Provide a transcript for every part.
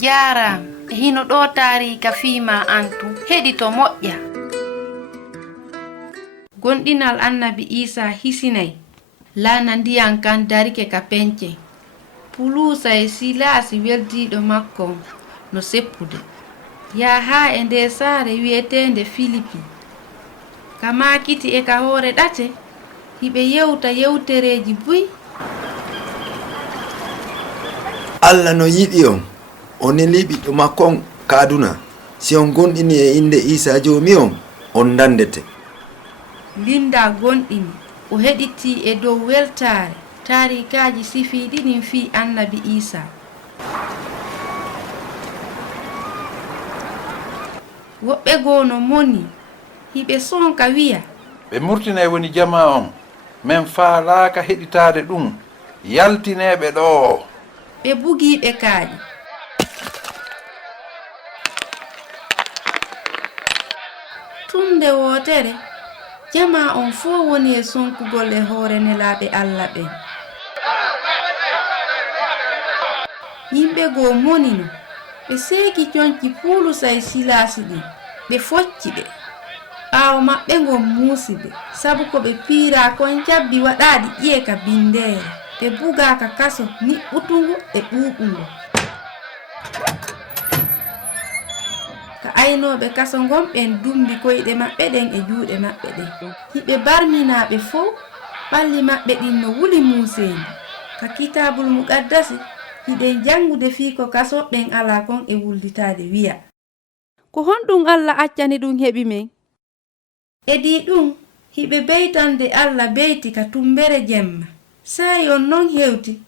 Jaram hino ɗo taarika fiima antu heɗito moƴƴa. Gonɗinal annabi Isa hisinay laana ndiyan kan darike ka pence. Pulusa e Silasi weldiɗo makko no seppude yaha e nde saare wi'etende Filipi. Ka makiti e ka hoore ɗate hiɓe yewta yewtereji buy. Allah no yiɗi on neli ɓiɗɗo makko kaduna si on gonɗini e inde Isa jomi on dandete. Linda gonɗini o heɗiti e dow weltare tarikaji sifiɗiɗin fi annabi Isa. Woɓɓe goo no moni hiɓe sonka wiya ɓe murtinay woni jama on men faalaaka heɗitaade ɗum yaltineɓe ɗo. ɓe bugiɓe kaaƴi. Tunde wotere jama on fo woni e sonkugol e hoore nelaaɓe Allah ɓen. Yimɓe goo monino ɓe seeki coñci Pulusa e Silasi ɗin ɓe focci ɓe. ɓaawo maɓɓe ngon muusi ɓe sabu ko ɓe piira kon jabbi waɗaaɗi ƴiye ka bindeere ɓe bugaaka kaso niɓɓutungu e ɓuuɓungo. Ka aynooɓe kaso ngon ɓen dumbi koyɗe maɓɓe ɗen e juuɗe maɓɓe ɗen. Hiɓe barminaaɓe fof ɓalli maɓɓe ɗin no wuli muuseeni. Ka Kitaabul Muqaddasi hiɗen jangude fii ko kasoɓɓen alaa kon e wulditaade wi'a ko honɗum Allah accani ɗum heɓi men. Edi ɗum hiɓe beytande Allah beyti ka tumbere jemma. Sayi on non hewti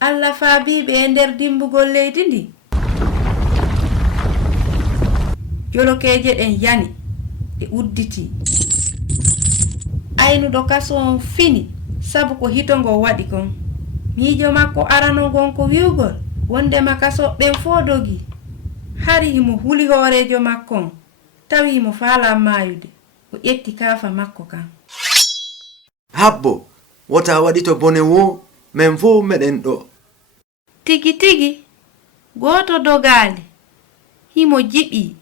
Allah faabiɓe e nder dimbugol leydi ndi. Jolokeje ɗen yani ɗe udditi. Aynuɗo kaso on fini sabu ko hitongo waɗi kon. Miijo makko arano gon ko wiwgol wondema kasoɓɓen fo dogi. Hari himo huli hoorejo makko tawi himo faala maayude o ƴetti kaafa makko kan. Habbo wota waɗi to bone wo men fo meɗen ɗo. Tigi goto dogaali himo jiɓi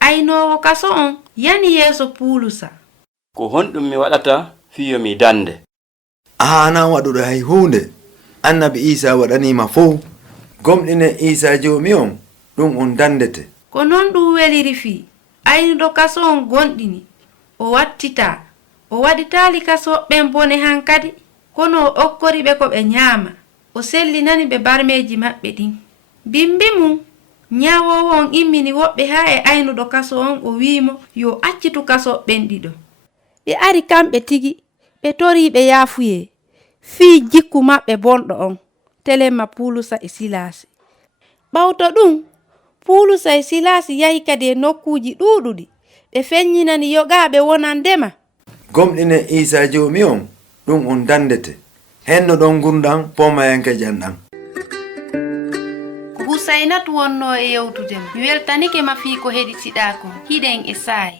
aynowo kaso on yani yeeso Pulusa. Ko honɗum mi waɗata fiyo mi dande. Ana waɗuɗo hay hunde annabi Isa waɗanima fo. Gomɗine Isa jomi on ɗum on dandete. Ko non ɗum weliri fi aynuɗo kaso on gonɗini o wattita o waɗitali kasoɓɓen bone hankadi kono o okkori ɓe ko ɓe ñaama o sellinani ɓe barmeji maɓɓe ɗin. Bimbi mum ñawowo on immini woɓɓe haa e aynuɗo kaso on o wiimo yo accitu kasoɓɓen ɗiɗo. Ɓe ari kamɓe tigi ɓe toriɓe yaafuye fii jikku maɓɓe bonɗo on telemma Pulusa e Silasi. Ɓawto ɗum Pulusa e Silasi yahi kadi e nokkuuji ɗuuɗuɗi ɓe feññinani yogaɓe wonandema. Gomɗine Isa jomi on ɗum on dandete henno ɗon gurdan pomayanke janɗan. Ko Husainatu wonno e yewtude mi weltanike ma fii ko heɗitiɗa kon hiɗen e saayi.